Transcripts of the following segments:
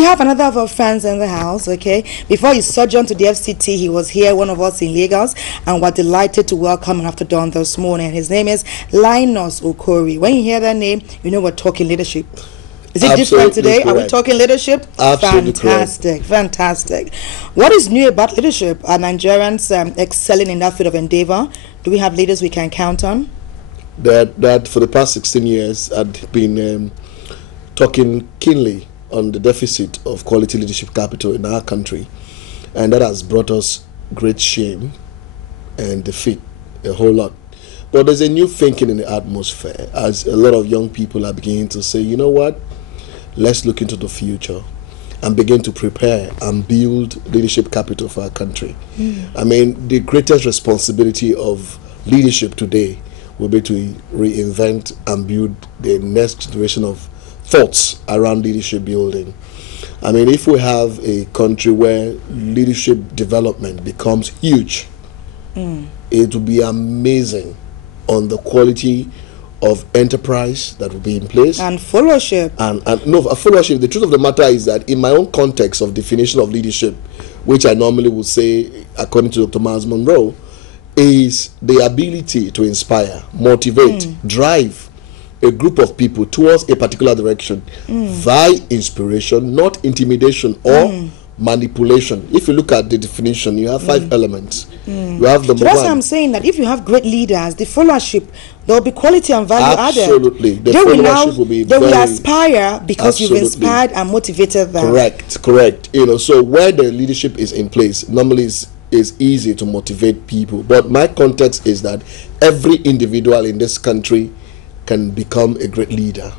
We have another of our friends in the house, okay? Before he sojourned to the FCT, he was here, one of us in Lagos, and we're delighted to welcome him after dawn this morning. His name is Linus Okorie. When you hear that name, you know we're talking leadership. Is it different today? Correct. Are we talking leadership? Absolutely fantastic, correct. Fantastic. What is new about leadership? Are Nigerians excelling in that field of endeavor? Do we have leaders we can count on? That for the past 16 years, I've been talking keenly on the deficit of quality leadership capital in our country, and that has brought us great shame and defeat, a whole lot. But there's a new thinking in the atmosphere as a lot of young people are beginning to say, you know what, let's look into the future and begin to prepare and build leadership capital for our country. I mean, the greatest responsibility of leadership today will be to reinvent and build the next generation of thoughts around leadership building. I mean, if we have a country where leadership development becomes huge, it will be amazing on the quality of enterprise that will be in place. And fellowship. And no, a fellowship. The truth of the matter is that in my own context of definition of leadership, which I normally would say, according to Dr. Myles Munroe, is the ability to inspire, motivate, drive a group of people towards a particular direction via inspiration, not intimidation or manipulation. If you look at the definition, you have 5 elements. You have the that's why I'm saying that if you have great leaders, the fellowship, there will be quality and value added. Absolutely. The fellowship will be they will aspire because you've inspired and motivated them. Correct. You know, so where the leadership is in place, normally is easy to motivate people. But my context is that every individual in this country can become a great leader.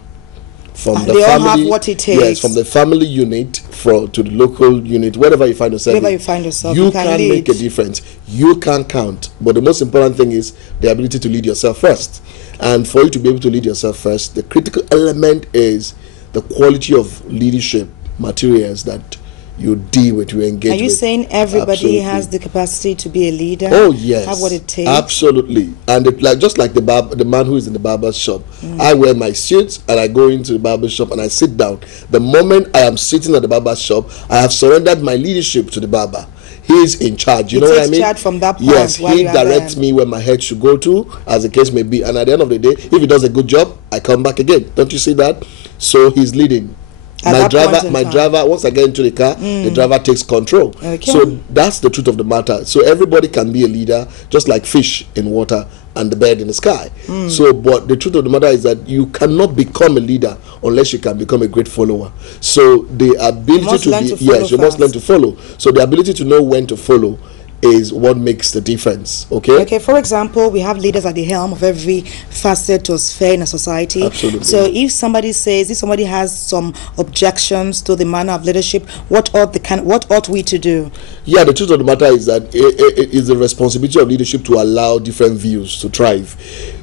From the they family, all have what it takes. Yes, from the family unit to the local unit, wherever you find yourself. You can make a difference. You can count. But the most important thing is the ability to lead yourself first. And for you to be able to lead yourself first, the critical element is the quality of leadership materials that you deal with, you engage with. Are you saying everybody has the capacity to be a leader? Oh, yes. Have what it takes? Absolutely. And just like the man who is in the barber shop, I wear my suits and I go into the barber shop and I sit down. The moment I am sitting at the barber shop, I have surrendered my leadership to the barber. He is in charge. You know what I mean? He takes charge from that point. Yes, he directs me where my head should go to, as the case may be. And at the end of the day, if he does a good job, I come back again. Don't you see that? So he's leading. My driver, once I get into the car, the driver takes control. Okay. So that's the truth of the matter. So everybody can be a leader, just like fish in water and the bird in the sky. So, but the truth of the matter is that you cannot become a leader unless you can become a great follower. So the ability you must learn to follow. So the ability to know when to follow is what makes the difference. Okay, for example, we have leaders at the helm of every facet or sphere in a society. Absolutely. So if somebody has some objections to the manner of leadership, what ought we to do? Yeah, the truth of the matter is that it is the responsibility of leadership to allow different views to thrive.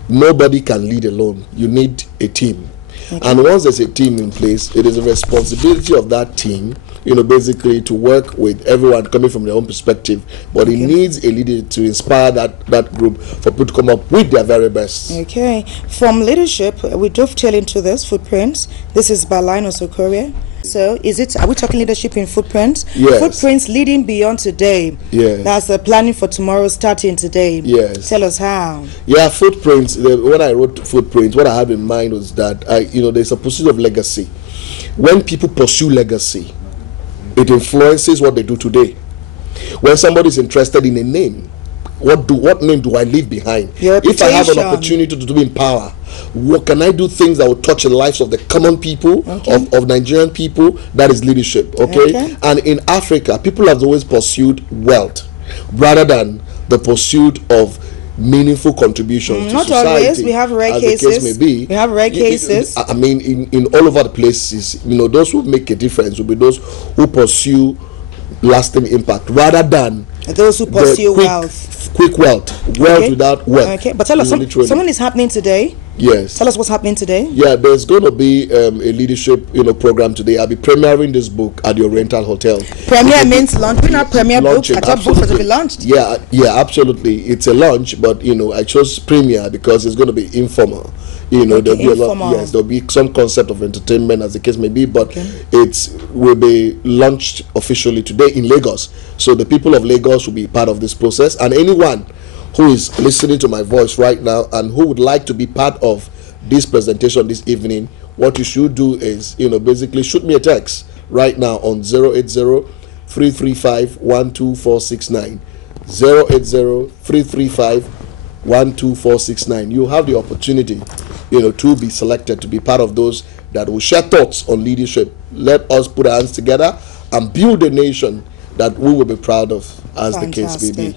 Nobody can lead alone. You need a team. And once there's a team in place, it is a responsibility of that team, basically to work with everyone coming from their own perspective. But it needs a leader to inspire that group for people to come up with their very best. Okay. From leadership, we dovetail into this, footprints. This is by Linus Okorie. So are we talking leadership in footprints? Yes. Footprints leading beyond today. Yes. That's the planning for tomorrow starting today. Yes. Tell us how. Yeah, footprints. When I wrote footprints, what I had in mind was that there's a pursuit of legacy. When people pursue legacy, it influences what they do today. When somebody is interested in a name, what name do I leave behind? If I have an opportunity to be in power, what can I do things that will touch the lives of the common people, of Nigerian people? That is leadership. Okay? And in Africa, people have always pursued wealth rather than the pursuit of meaningful contributions to not society. Always. We have rare cases. The case may be. We have rare cases. I mean, in all over the places, those who make a difference will be those who pursue lasting impact rather than those who pursue quick wealth without wealth. Okay, but tell us, someone is happening today. Yes. Tell us what's happening today. Yeah, there's going to be a leadership, program today. I'll be premiering this book at the Oriental Hotel. Premiere means launch. We're not premiere books. I thought books are to be launched. Yeah, absolutely. It's a launch, but I chose premiere because it's going to be informal. There'll be a lot. Yes, there'll be some concept of entertainment, as the case may be, but it will be launched officially today in Lagos. So the people of Lagos will be part of this process, and anyone who is listening to my voice right now and who would like to be part of this presentation this evening, what you should do is, basically shoot me a text right now on 080-335-12469. 080-335-12469. You have the opportunity, to be selected to be part of those that will share thoughts on leadership. Let us put our hands together and build a nation that we will be proud of, as the case may be.